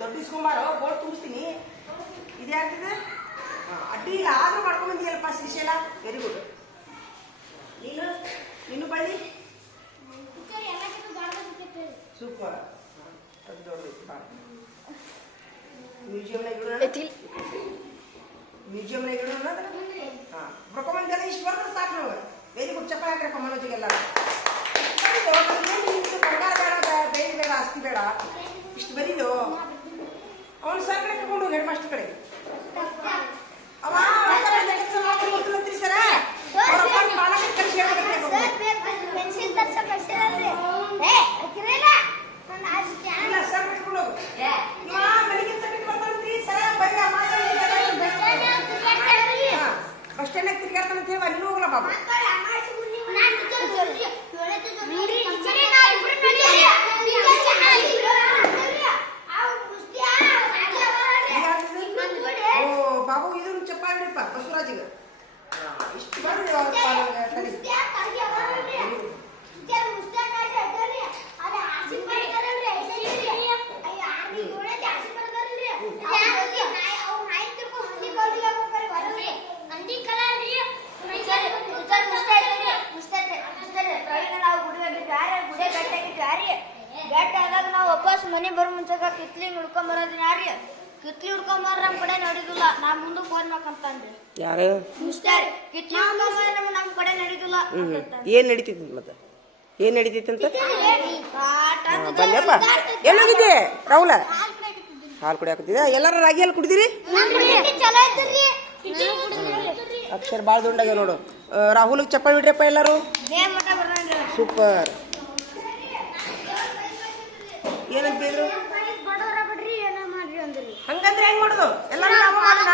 ದೊಡ್ಡ ಇಸ್ಕೊಂಬಾರೋ ಬೋರ್ಡ್ ತುಂಬಿಸ್ತೀನಿ. ಇದ್ಯಾಗ್ತದೆ ಅಡ್ಡಿ ಇಲ್ಲ ಆದ್ರೂ ಮಾಡ್ಕೊಂಡ್ ಬಂದಿಯಲ್ಲಪ್ಪ ಶ್ರೀಶೈಲ. Very good. ನೀನು ಬಳ್ಳಿ ಸೂಪರ್. ಅದು ದೊಡ್ಡದು ಮ್ಯೂಸಿಯಂನಾಗ ಇಡೋಣ. ಹಾಂ ಬರ್ಕೊಂಬಂದೆಲ್ಲ ಇಷ್ಟು ಬರ್ತದೆ ಸಾಕು ನಮಗೆ. Very good. ಚಪ್ಪ ಹಾಕ್ರಪ್ಪ ಮನೋಜಿಗೆಲ್ಲ. ಬಂಗಾರ ಬೇಡ, ಬೇರೆ ಬೇಡ, ಆಸ್ತಿ ಬೇಡ, ಇಷ್ಟು ಬರೀದು ಅವನು ಸರ್ ಕಡೆ ಕರ್ಕೊಂಡು ಹೋಗಿ ಹೆಡ್ ಮಾಸ್ಟರ್ ಕಡೆ. ಅವ ಗೊತ್ತಿಲ್ಲತ್ರಿ ಸರ ಕಳಿಸಿ ಸರ್ ಕಟ್ಕೊಂಡು ಹೋಗು. ಬೆಳಿಗ್ಗೆ ಸಬ್ಮಿಟ್ ಬರ್ತಾನಂತ್ರಿ ಸರ ಬರೀ ಬಸ್ ಸ್ಟ್ಯಾಂಡ್ನಾಗ ತಿರ್ಗಾಡ್ತಾನಂತ ಹೇಳಿ ಅಲ್ಲಿ ಹೋಗಲ್ಲ ಬಾಬು. ಬಾಬು ಇದನ್ನು ಚಪ್ಪ ಹಿಡಿಯಪ್ಪ ಬಸವರಾಜಿಗೆ. ಇಷ್ಟು ಬರೀ ನಾವು ವಾಪಸ್ ಮನೆ ಬರೋ ಮುಂಚೆಗ ಕಿತ್ಲಿ ಹುಡ್ಕೊಂಡ್ ಬರೋದಿನ ಯಾರಿ ಕಿತ್ಲಿ ಹುಡ್ಕೊಂಬಾರ ನಮ್ ಕಡೆ ನಡೀದಿಲ್ಲ. ನಾ ಮುಂದೆ ಫೋನ್ ಮಾಡ್ಕಂತಾನ್ರಿ. ಯಾರು ಕಿತ್ಲಿ ಹುಡ್ಕೊಂಬಾರ ನಮ್ ಕಡೆ ನಡೀದಿಲ್ಲ. ಏನ್ ನಡೀತಿತ್ತು ಮತ್ತೆ? ಏನ್ ನಡೀತಿತ್ತಂತ ಬನ್ಯಪ್ಪ. ಎಲ್ಲೋಗಿದ್ದೆ ರಾಹುಲ? ಹಾಲು ಕುಡಿಯಾಕತ್ತಿದ್ದೆ. ಎಲ್ಲಾರ ರಾಗಿ ಹಾಲು ಕುಡಿದಿರಿ? ಅಕ್ಷರ ಭಾಳ ದುಂಡಾಗ್ಯಾವ ನೋಡು. ರಾಹುಲ್ಗೆ ಚಪ್ಪ ಬಿಡ್ರಿಯಪ್ಪ ಎಲ್ಲಾರು. ಸೂಪರ್. ಏನಂತಿದ್ರು? ಹಂಗಂದ್ರೆ ಹೆಂಗ್ ಮಾಡೋದು? ಎಲ್ಲಾರು ನಾವು ಮಾಡೋಣ.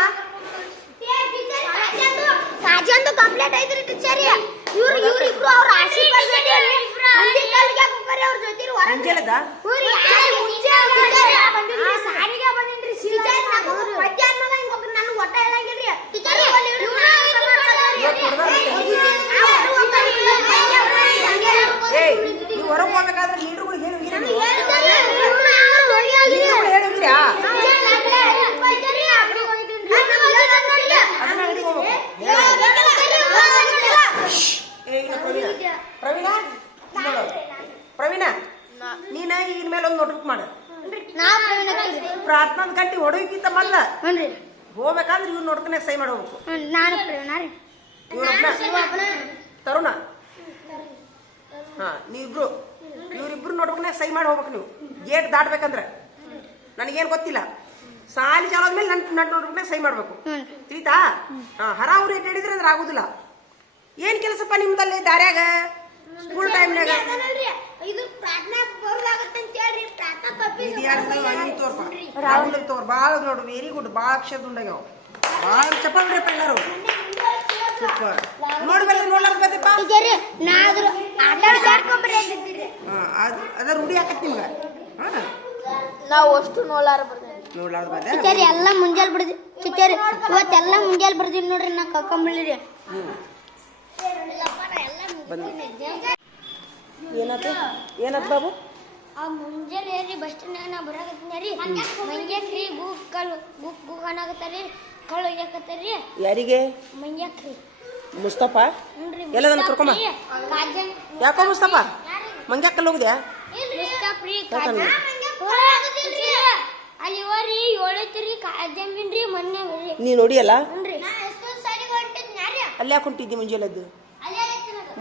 ಸಾಜಂದು ಕಂಪ್ಲೀಟ್ ಐತ್ರಿ ಟೀಚರ್. ಇವ್ರು ಇಬ್ರು ಅವ್ರ ಆಶೀರ್ವಾದ ಮಾಡಿ ಮಂದಿ ಕಾಲಿಗೆ ಹಾಕೋಕರಿ ಅವ್ರ ಜೊತೆ ಮುಂಜಾನೆದ ಸಾರಿಗೆ ಬಂದಿನ್ರಿ ಟೀಚರ್. ಮಧ್ಯಾಹ್ನ ಹಿಂಗ ನನಗೆ ಒಟ್ಟ ಹೇಳಂಗಿಲ್ರಿ ಟೀಚರ್. ನೀವು ಹೊರಗೆ ಹೋಗ್ಬೇಕಾದ್ರೆ ಲೀಡರ್ಗಳಿಗೆ ಏನು ಹೋಗಿರಾ? ಪ್ರವೀಣ ನೀನ ಈಗಿನ ಮೇಲೆ ಒಂದು ನೋಟ್ಬುಕ್ ಮಾಡ. ಪ್ರಾರ್ಥನಾದ ಗಂಟೆ ಹೊಡೋಕ್ಕಿಂತ ಮೊದಲ ಹೋಗ್ಬೇಕಾದ್ರೆ ಇವ್ರು ನೋಡ್ಕೊಳಕ್ ಸೈ ಮಾಡಿ ಹೋಗ್ಬೇಕು. ತರುಣ ಹಾ ನೀವಿಬ್ರು ಇವ್ರಿಬ್ರು ನೋಡ್ಕೊಳಕ್ ಸೈ ಮಾಡಿ ಹೋಗ್ಬೇಕು. ನೀವು ಗೇಟ್ ದಾಟ್ಬೇಕಂದ್ರೆ ನನಗೇನು ಗೊತ್ತಿಲ್ಲ. ಸಾಲಿ ಚಾಲಾದ್ಮೇಲೆ ನನ್ನ ನೋಡ್ಕೊಳಕ್ ಸೈ ಮಾಡ್ಬೇಕು. ತಿಳಿತಾ? ಹಾ ಹರಾವ್ರಿ ಹೇಳಿದ್ರೆ ಅಂದ್ರೆ ಆಗುದಿಲ್ಲ. ಏನ್ ಕೆಲಸಪ್ಪ ನಿಮ್ದಲ್ಲಿ ದಾರ್ಯಾಗ ಸ್ಕೂಲ್ ಟೈಮ್ನಾಗ? ರಾಹುಲ್ ತೋರ್ ಭಾಳ ನೋಡು. Very good. ಭಾಳ ಅಕ್ಷರ ದುಂಡಾಗ್ಯಾವ. ಭಾಳ ಚಪ್ಪ ಬಿಡ್ರಪ್ಪ ಎಲ್ಲಾರು. ಸೂಪರ್. ನೋಡ್ಬೇಕ ನೋಡ್ಲಾರ್ದಪ್ಪ ಅದ ರೂಢಿ ಆಕತ್ ನಿಮ್ಗ. ನಾವು ಅಷ್ಟು ನೋಡ್ಲಾರ್ದ ಎಲ್ಲ ಮುಂಜಾನೆ ಬಿಡ್ದಿ ಟೀಚರ್. ಇವತ್ತೆಲ್ಲ ಮುಂಜಾನೆ ಬರ್ದಿನಿ ನೋಡ್ರಿ. ನಾ ಕಳ್ಕೊಂಬಿಡ್ರಿ. ಏನತ್ ಬಾಬು? ಆ ಮುಂಜಾನೆ ರೀ ಬಸ್ ಸ್ಟ್ಯಾಂಡ್ ನಾ ಬರಾಕತ್ತೀನಿ ರೀ. ಮಂಗ್ಯಾಕ್ರಿ ಬುಕ್ ಅನ್ನಾಗತ್ತಾರಿ. ಕಳ್ಳು ಒಯ್ಯಾಕತ್ತಾರಿ. ಯಾರಿಗೆ? ಮಂಗ್ಯಾಕ್ರಿ ಮುಸ್ತಫ ಎಲ್ಲದನ್ನ ಕರ್ಕೊಂಬ. ಯಾಕೋ ಮುಸ್ತಫ ಮಂಗ್ಯಾಕಲ್ಲಿ ಹೋಗಿದ್ಯಾ? ಅಲ್ಲಿ ಹೋರಿ 7 ಕಾಜಂಬಿನ್ರಿ ಮೊನ್ನೆ ನೀ ನೋಡಿಯಲ್ಲ? ಅಲ್ಲಿ ಯಾಕೆ ಹೊಂಟಿದ್ದಿ ಮುಂಜಾನೆದ್ದು?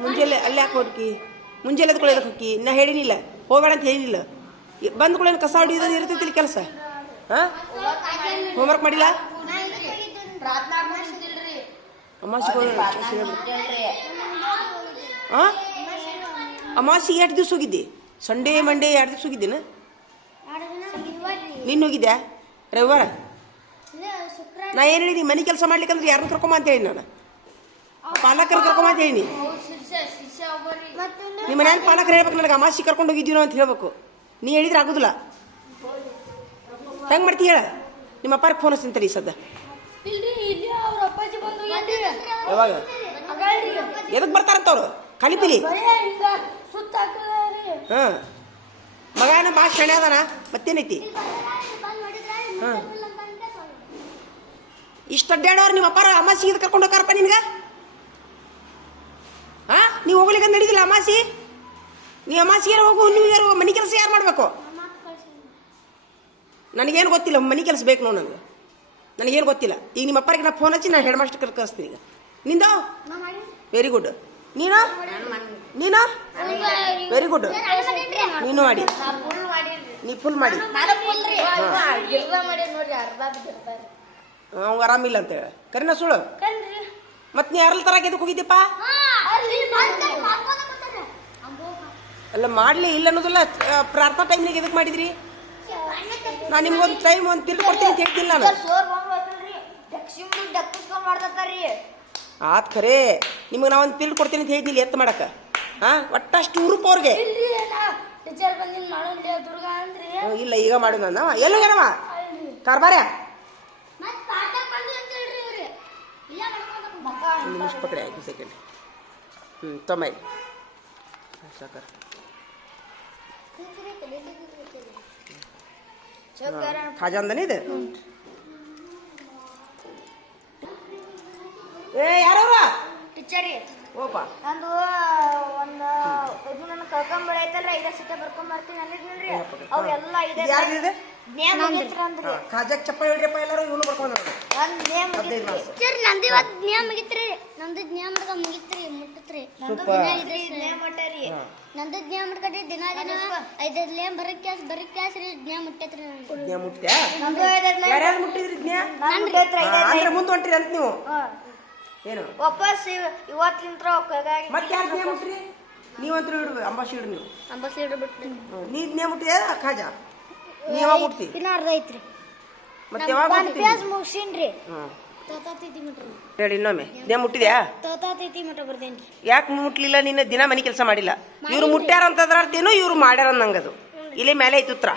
ಮುಂಜಾನೆ ಅಲ್ಲಿ ಯಾಕೆ ಹೊಡ್ಕಿ? ಮುಂಜಾನೆ ಕೊಳೋದಕ್ಕೆ ಹೊಕ್ಕಿ? ನಾ ಹೇಳಿನಿಲ್ಲ ಹೋಗಬೇಡ ಅಂತ ಹೇಳಿನಿಲ್ಲ. ಬಂದ ಕೂಡ ಕಸ ಹೊಡಿಯೋದು ಇರ್ತೈತಿ ಕೆಲಸ. ಹಾಂ ಹೋಮ್ವರ್ಕ್ ಮಾಡಿಲ್ಲ? ಅಮಾಸಿಗೆ 2 ದಿವ್ಸ ಹೋಗಿದ್ದೆ. ಸಂಡೇ ಮಂಡೇ 2 ದಿವ್ಸ ಹೋಗಿದ್ದೇನ? ನಿನ್ನ ಹೋಗಿದ್ಯಾ ರವಿವಾರ? ನಾ ಏನು ಹೇಳಿನಿ ಮನೆ ಕೆಲಸ ಮಾಡ್ಲಿಕ್ಕಂದ್ರೆ ಯಾರನ್ನ ಕರ್ಕೊಂಬ ಅಂತ ಹೇಳಿ ನಾನು. ಪಾಲಕರ ಕರ್ಕೊಂಬ ಅಂತ ಹೇಳಿನಿ. ನಿಮ್ಮ ಮನ್ಯಾಗ ಪಾಲಕರು ಹೇಳ್ಬೇಕು ನನಗೆ ಅಮಾಸಿ ಕರ್ಕೊಂಡು ಹೋಗಿದ್ದೀವಿ ನಾವು ಅಂತ ಹೇಳ್ಬೇಕು. ನೀ ಹೇಳಿದ್ರೆ ಆಗೋದಿಲ್ಲ. ಹೆಂಗೆ ಮಾಡ್ತಿ ಹೇಳ? ನಿಮ್ಮ ಅಪ್ಪಾರಿಗೆ ಫೋನ್ ಹಚ್ತೀನಿ ತಡಿ ಸದ್ದ. ಯಾವಾಗ ಎದಕ್ಕೆ ಬರ್ತಾರಂತ ಅವ್ರು? ಕಲಿಪಿಲಿ ಹಿಂಗ ಸುತ್ತ ಹಾಕದ್ರಿ ಹಾಂ ಮಗನ ಭಾಳ ಶಣೆ ಅದಾನ ಮತ್ತೇನೈತಿ ಹಾಂ ಇಷ್ಟು ಅಡ್ಡಾಡೋರು ನಿಮ್ಮ ಅಪ್ಪಾರ ಅಮಾಸಿ ಇದು ಕರ್ಕೊಂಡು ಹೋಗಾರಪ್ಪ ನಿನ್ಗೆ ಹಾಂ ನೀವು ಹೋಗ್ಲಿಕ್ಕೆ ನಡೀದಿಲ್ಲ ಅಮಾಸಿ ನೀ ಅಮಾಸಿಗೆ ಹೋಗು ಹುಣ್ಣಿಮೆಗಾರು ಮನೆ ಕೆಲಸ ಯಾರು ಮಾಡಬೇಕು ನನಗೇನು ಗೊತ್ತಿಲ್ಲ ಮನೆ ಕೆಲಸ ಬೇಕು ನೋಡಿ ನನಗೇನು ಗೊತ್ತಿಲ್ಲ ಈಗ ನಿಮ್ಮ ಅಪ್ಪರಿಗೆ ನಾ ಫೋನ್ ಹಚ್ಚಿ ನಾನು ಹೆಡ್ ಮಾಸ್ಟರ್ ಕಳಿಸ್ತೀನಿ ಈಗ ನಿಂದ ವೆರಿ ಗುಡ್ ನೀನು ವೆರಿ ಗುಡ್ ನೀನು ಮಾಡಿ ನೀ ಫುಲ್ ಮಾಡಿ ಅವಂಗ ಆರಾಮಿಲ್ಲ ಅಂತ ಹೇಳ ಕರಿನ ಸುಳ್ಳು ಮತ್ತೆ ನೀ ಯಾರಲ್ಲಿ ತರಕ್ಕೆ ಎದಕ್ಕೆ ಹೋಗಿದ್ದೀಪ್ಪ ಎಲ್ಲ ಮಾಡಲಿ ಇಲ್ಲ ಅನ್ನೋದಿಲ್ಲ ಪ್ರಾರ್ಥನಾ ಟೈಮ್ನಾಗ ಎದಕ್ಕೆ ಮಾಡಿದ್ರಿ ನಾನು ನಿಮ್ಗೊಂದು ಟೈಮ್ ಒಂದು ತಿರ್ಗಿ ಕೊಡ್ತೀನಿ ಅಂತ ಹೇಳ್ತೀನಿ ನಾನು ಆತ್ ಖರೇ ನಿಮಗೆ ನಾವು ಒಂದು ಪಿಲ್ಡ್ ಕೊಡ್ತೀನಿ ಅಂತ ಹೇಳಿದ್ನಿಲ್ಲ ಎತ್ತು ಮಾಡಕ್ಕೆ ಹಾಂ ಒಟ್ಟಷ್ಟು ಹುರುಪ್ ಅವ್ರಿಗೆ ಇಲ್ಲ ಈಗ ಮಾಡು ನಾನು ಎಲ್ಲ ಏನವ ಕಾರ್ಬಾರ್ಯ ನಿಮಿಷ ಪಕಡೆ 5 ಸೆಕೆಂಡ್ ತೊಂಬೈ ಸಾಕಾರ ಖಾಜಾ ಅಂದನೇ ಇದು ಏ ಯಾರವ್ರ ಟೀಚರ್ ಓಪ ನಂದು ಒಂದು ಇದು ನನ್ನ ಕಳ್ಕೊಂಬಳ ಐತಲ್ಲ 5 ಸೀಟ ಬರ್ಕೊಂಬರ್ತೀನಿ ಅಂದಿದ್ರಿ ಅವೆಲ್ಲ ಇದೆ ಯಾರಿದೆ ನೇಮ್ ಮುಗಿತ್ರ ಅಂದ್ರಿ ಖಾಜಾಕ್ ಚಪ್ಪಾಳೆ ಹೊಡ್ರಿಯಪ್ಪ ಎಲ್ಲರೂ ಇವನು ಬರ್ಕೊಂಡ್ರ ಒಂದು ನೇಮ್ ಮುಗಿತ್ರಿ ಟೀಚರ್ ನಂದು ಇವತ್ತು ನೇಮ್ ಮುಗಿತ್ರಿ ನಂದು ನೇಮ್ ಮಾಡ್ಕ ಮುಗಿತ್ರಿ ಮುಟ್ಟತ್ರಿ ನಂದು ದಿನ ಇದೆ ನೇಮ್ ಮಟ್ಟರಿ ನಂದು ನೇಮ್ ಮಾಡ್ಕಟ್ಟಿ ದಿನ 5 ನೇಮ್ ಬರಕ್ಕಾಸ್ ರೀ ನೇಮ್ ಮುಟ್ಟತ್ರಿ ಜ್ಞಾ ಮುಟ್ಟ್ಯಾ ನಂದು 5 ಯಾರ್ಯಾರು ಮುಟ್ಟಿದ್ರಿ ಜ್ಞಾ ಅಂದ್ರೆ ಮುಂದೆ ಹೊಂಟ್ರಿ ಅಂತ ನೀವು ಏನು ವಾಪಸ್ ಇವತ್ತಿಂತ್ರ ಮತ್ತೆ ಯಾರು ಜ್ಞಾ ಮುಟ್ರಿ ನೀವಂತೂ ಇಡ್ಬೇಕು ಅಂಬಾಸಿಡರ್ ನೀವು ಅಂಬಾಸಿಡರ್ ಬಿಟ್ಟು ನೀ ಜ್ಞಾ ಮುಟ್ಟಿದೆ ಖಾಜಾ ನೀ ಯಾವಾಗ ಮುಟ್ತಿ ಇನ್ನ ಅರ್ಧ ಐತ್ರಿ ಮತ್ತೆ ಯಾವಾಗ ಮುಟ್ತಿ ಪ್ಯಾಸ್ ಮುಗಿಸಿನ್ರಿ ಹೇಳಿ ಇನ್ನೊಮ್ಮೆ ಜ್ಞಾ ಮುಟ್ಟಿದ್ಯಾ ತೋತಾತೈತಿ ಮಟ ಬರ್ದೇನ್ರಿ ಯಾಕೆ ಮುಟ್ಲಿಲ್ಲ ನೀನು ದಿನ ಮನೆ ಕೆಲಸ ಮಾಡಿಲ್ಲ ಇವ್ರು ಮುಟ್ಟ್ಯಾರ ಅಂತದ್ರ ಅರ್ಥೇನು ಇವ್ರು ಮಾಡ್ಯಾರ ನಂಗದು ಇಲ್ಲಿ ಮೇಲೆ ಐತಿ ಉತ್ತರ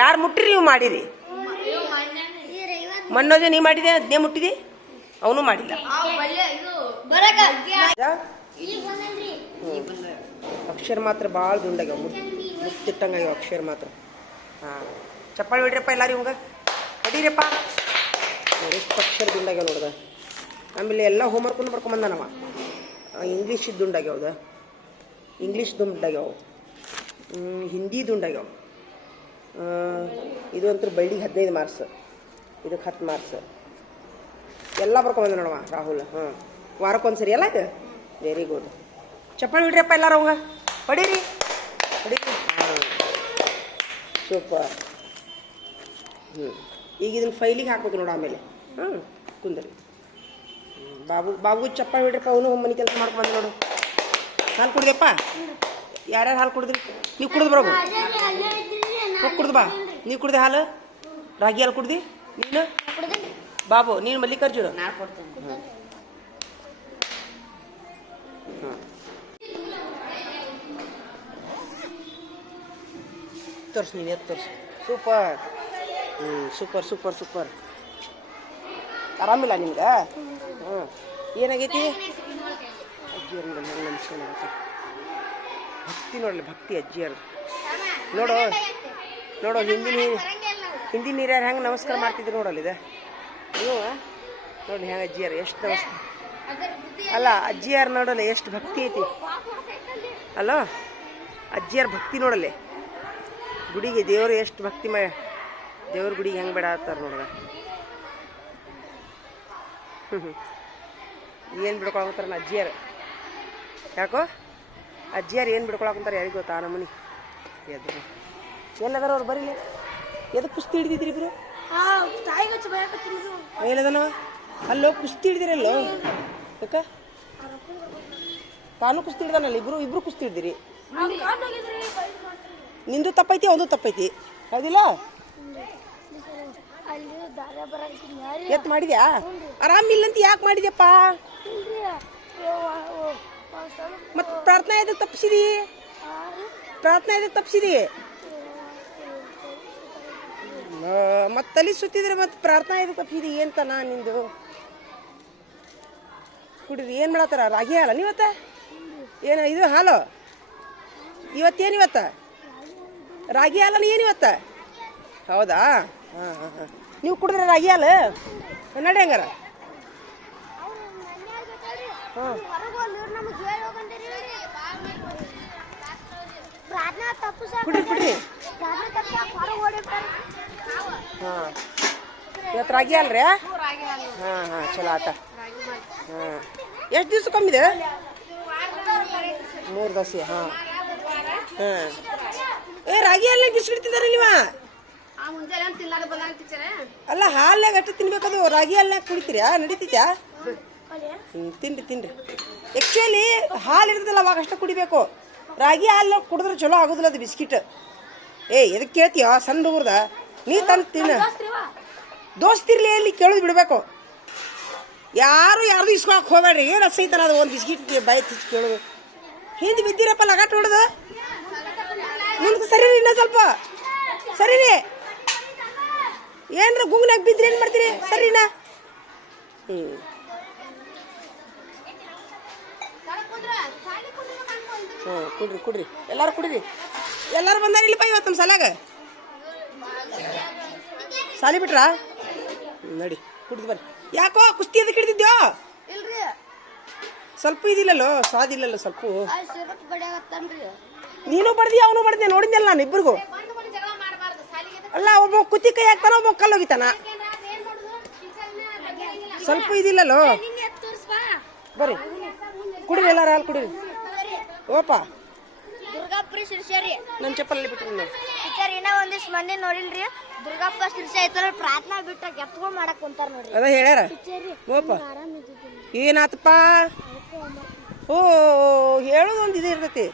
ಯಾರು ಮುಟ್ಟಿರಿ ನೀವು ಮಾಡಿರಿ ಮನ್ನೋಜ ನೀ ಮಾಡಿದೆ ಜ್ಞಾ ಮುಟ್ಟಿದಿ ಅವನು ಮಾಡಿಲ್ಲ ಅಕ್ಷರ ಮಾತ್ರ ಭಾಳ ದುಂಡಾಗ್ಯಾವ ಮುತ್ತಿಟ್ಟಂಗಾಗ್ಯಾವ ಅಕ್ಷರ ಮಾತ್ರ ಹಾಂ ಚಪ್ಪಾಳಿ ಹೊಡ್ರಿಯಪ್ಪ ಎಲ್ಲಾರು ಇವಂಗ ಹೊಡೀರಪ್ಪ ಎಷ್ಟು ಅಕ್ಷರ ದುಂಡಾಗ್ಯಾವ ನೋಡ್ದ ಆಮೇಲೆ ಎಲ್ಲ ಹೋಮ್ವರ್ಕನ್ನು ಬರ್ಕೊಂಬಂದನವ ಇಂಗ್ಲೀಷ್ ದುಂಡಾಗ್ಯಾವ್ದ ಇಂಗ್ಲೀಷ್ ದುಂಡಾಗ್ಯಾವ ಹಿಂದಿ ದುಂಡಾಗ್ಯಾವ ಇದು ಅಂತೂ ಬಳ್ಳಿಗೆ 15 ಮಾರ್ಕ್ಸ್ ಇದಕ್ಕೆ 10 ಮಾರ್ಕ್ಸ್ ಎಲ್ಲ ಬರ್ಕೊಂಬಂದ ನೋಡವ ರಾಹುಲ್ ಹಾಂ ವಾರಕ್ಕೊಂದ್ಸರಿ ಎಲ್ಲ ಇದು ವೆರಿ ಗುಡ್ ಚಪ್ಪಾಳಿ ಬಿಡ್ರಿಯಪ್ಪ ಎಲ್ಲಾರು ಅವಂಗ ಹೊಡೀರಿ ಹೊಡೀರಿ ಹಾಂ ಸೂಪರ್ ಈಗ ಇದನ್ನ ಫೈಲಿಗೆ ಹಾಕ್ಬೇಕು ನೋಡು ಆಮೇಲೆ ಕುಂದರಿ ಬಾಬು ಚಪ್ಪಾಳಿ ಬಿಡ್ರಿಪ್ಪ ಅವನು ಮನೆ ಕೆಲಸ ಮಾಡ್ಕೊಂಡು ನೋಡು ಹಾಲು ಕುಡ್ದಪ್ಪ ಯಾರ್ಯಾರು ಹಾಲು ಕುಡಿದ್ರಿ ನೀವು ಕುಡಿದು ಬರೋದು ಹೋಗಿ ಕುಡ್ದು ಬಾ ನೀವು ಕುಡ್ದೆ ಹಾಲು ರಾಗಿ ಹಾಲು ಕುಡ್ದು ನೀನು ಬಾಬು ನೀನು ಮಲ್ಲಿಕಾರ್ಜುನ ತೋರ್ಸು ನೀನು ಎತ್ತು ತೋರ್ಸು ಸೂಪರ್ ಸೂಪರ್ ಸೂಪರ್ ಸೂಪರ್ ಆರಾಮಿಲ್ಲ ನಿಮ್ಗೆ ಏನಾಗೈತಿ ಅಜ್ಜಿಯರ್ ಭಕ್ತಿ ನೋಡಲಿ ಭಕ್ತಿ ಅಜ್ಜಿಯರ್ ನೋಡು ಹಿಂದಿನ ನೀರ್ಯಾರು ಹೆಂಗೆ ನಮಸ್ಕಾರ ಮಾಡ್ತಿದ್ರು ನೋಡಲ್ಲ ಇದೆ ನೀವು ನೋಡಿ ಹೆಂಗೆ ಅಜ್ಜಿಯಾರ ಎಷ್ಟು ನಮಸ್ಕಾರ ಅಲ್ಲ ಅಜ್ಜಿಯಾರು ನೋಡಲ್ಲ ಎಷ್ಟು ಭಕ್ತಿ ಐತಿ ಅಲ್ಲೋ ಅಜ್ಜಿಯಾರ ಭಕ್ತಿ ನೋಡಲ್ಲಿ ಗುಡಿಗೆ ದೇವರು ಎಷ್ಟು ಭಕ್ತಿ ದೇವ್ರ ಗುಡಿಗೆ ಹೆಂಗೆ ಬೇಡ ಆಡ್ತಾರೆ ನೋಡ್ದ ಏನು ಬಿಡ್ಕೊಳಕಂತಾರ ಅಜ್ಜಿಯಾರು ಯಾಕೋ ಅಜ್ಜಿಯಾರು ಏನು ಬಿಡ್ಕೊಳಕಂತಾರೆ ಯಾರಿಗೆ ಗೊತ್ತಾ ನಮ್ಮನಿ ಎದ್ರು ಎಲ್ಲದಾರ ಅವ್ರು ಬರೀಲಿ ಎದಕ್ಕೆ ಕುಸ್ತಿ ಹಿಡಿದಿದ್ರಿ ಇಬ್ರು ಏನದನ ಅಲ್ಲೋ ಕುಸ್ತಿ ಹಿಡ್ದಿರಲ್ಲೋ ಯಾಕ ತಾನು ಕುಸ್ತಿ ಹಿಡ್ದಾನಲ್ಲ ಇಬ್ರು ಕುಸ್ತಿ ಹಿಡ್ದಿರಿ ನಿಂದು ತಪ್ಪೈತಿ ಅವನು ತಪ್ಪೈತಿ ಹೌದಿಲ್ಲ ಎತ್ ಮಾಡಿದ್ಯಾ ಆರಾಮಿಲ್ಲಂತ ಯಾಕೆ ಮಾಡಿದ್ಯಪ್ಪ ಮತ್ ಪ್ರಾರ್ಥನಾ ಎದಕ್ಕೆ ತಪ್ಪಿಸಿದಿ ಮತ್ತೆ ತಲೆ ಸುತ್ತಿದ್ರೆ ಮತ್ತೆ ಪ್ರಾರ್ಥನಾ ಎದಕ್ಕೆ ತಪ್ಪಿಸಿದಿ ಏನ್ತನ ನಿಂದು ಕುಡಿದ್ರಿ ಏನು ಮಾಡತ್ತಾರ ರಾಗಿ ಅಲ್ಲ ನೀವತ್ತ ಏನು ಇದು ಹಾಲು ಇವತ್ತೇನು ರಾಗಿ ಹಾಲನ ಏನು ಹೌದಾ ಹಾಂ ಹಾಂ ಹಾಂ ನೀವು ಕುಡಿದ್ರೆ ರಾಗಿ ಹಾಲು ನಡಿ ಹಂಗಾರ ಹಾಂ ಕುಡ್ರಿ ಕುಡ್ರಿ ಹಾಂ ಇವತ್ತು ರಾಗಿ ಹಾಲು ಹಾಂ ಹಾಂ ಚಲೋ ಆತ ಹಾಂ ಎಷ್ಟು ದಿವ್ಸಕ್ಕೊಮ್ಮಿದೆ 3 ದಿವಸ ಹಾಂ ಹಾಂ ರಾಗಿ ಹಾಲು ಬಿಸ್ಕಿಟ್ ತಿಂದಾರ ನೀವ ಅಲ್ಲ ಹಾಲ್ನಾಗ ಅಷ್ಟು ತಿನ್ಬೇಕದು ರಾಗಿ ಹಾಲ್ನಾಗ ಕುಡಿತೀರಾ ನಡೀತಿದ್ಯಾ ತಿನ್ರಿ ಆ್ಯಕ್ಚುಲಿ ಹಾಲು ಇರ್ತದಲ್ಲ ಅವಾಗ ಅಷ್ಟು ಕುಡಿಬೇಕು ರಾಗಿ ಹಾಲು ಕುಡಿದ್ರೆ ಚಲೋ ಆಗೋದಿಲ್ಲ ಅದು ಬಿಸ್ಕಿಟ್ ಎದಕ್ಕೆ ಕೇಳ್ತೀಯ ಸಣ್ಣ ಹುಡುಗರ್ದ ನೀ ತಂದು ತಿನ್ನ ದೋಸ್ತಿರ್ಲಿ ಅಲ್ಲಿ ಕೇಳೋದು ಬಿಡಬೇಕು ಯಾರ್ದು ಇಸ್ಕೊಳಕ್ ಹೋಗ್ಬೇಡ್ರಿ ಏನು ಹಸೈತಾನ ಅದು ಒಂದು ಬಿಸ್ಕಿಟ್ ಬಾಯಿ ತಿಚ್ಚಿ ಕೇಳೋದು ಹಿಂದೆ ಬಿದ್ದಿರಪ್ಪ ಲಗಾಟ್ ಹೊಡೆದು ಮುಂದೆ ಸರಿ ಇನ್ನೂ ಸ್ವಲ್ಪ ಸರಿ ರೀ ಏನ್ರ ಗುಂಗ್ನಾಗ ಬಿದ್ರಿ ಏನು ಮಾಡ್ತೀರಿ ಸರಿನಾ ಕುಡ್ರಿ ಎಲ್ಲಾರು ಕುಡ್ರಿ ಎಲ್ಲಾರು ಬಂದಾರ ಇಲ್ಲಪ್ಪ ಇವತ್ತು ನಮ್ಮ ಸಲಾಗ ಸಾಲಿ ಬಿಟ್ರಾ ನಡಿ ಕುಡ್ದು ಬರ್ರಿ ಯಾಕೋ ಕುಸ್ತಿ ಅದಕ್ಕೆ ಹಿಡ್ದಿದ್ಯೋ ಸ್ವಲ್ಪ ಇದಿಲ್ಲಲ್ಲೋ ಸ್ವಾದಿಲ್ಲಲ್ಲೋ ಸ್ವಲ್ಪ ನೀನು ಬಡ್ದಿ ಅವನು ಬಡ್ದೆ ನೋಡಿದ್ನಲ್ಲ ನಾನು ಇಬ್ಬರಿಗೂ ಅಲ್ಲ ಒಬ್ಬ ಕುತ್ತಿ ಕೈ ಹಾಕ್ತಾನ ಒಬ್ಬ ಕಲ್ಲು ಹೋಗಿತಾನ ಸ್ವಲ್ಪ ಇದಿಲ್ಲಲ್ಲೋ ಬರ್ರಿ ಕುಡಿರಿ ಎಲ್ಲಾರು ಹಾಲು ಕುಡಿರಿ ಓಪ ದುರ್ಗಾಪುರ ಶಿರ್ಷರಿ ನನ್ನ ಚಪ್ಪಲ್ಲಿ ಬಿಟ್ರಿ ಟೀಚರ್ ಇನ್ನೂ ಒಂದಿಷ್ಟು ಮಂದಿ ನೋಡಿಲ್ರಿ ದುರ್ಗಾಪುರ ಶಿರ್ಷ ಐತಲ್ಲ ಪ್ರಾರ್ಥನಾ ಬಿಟ್ಟ ಎತ್ಕೊಂಡು ಮಾಡಕ್ ಕುಂತಾರ ನೋಡ್ರಿ ಅದ ಹೇಳ್ಯಾರ ಓಪ ಏನಾತಪ್ಪ ಓ ಹೇಳೋದು ಒಂದು ಇದು ಇರ್ತೈತಿ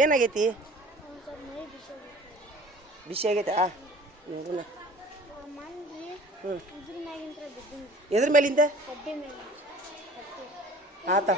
ಏನಾಗೈತಿ ಬಿಸಿ ಆಗೈತಾ ನೋಡೋಣ ಎದ್ರ ಮೇಲಿಂದ ಆತ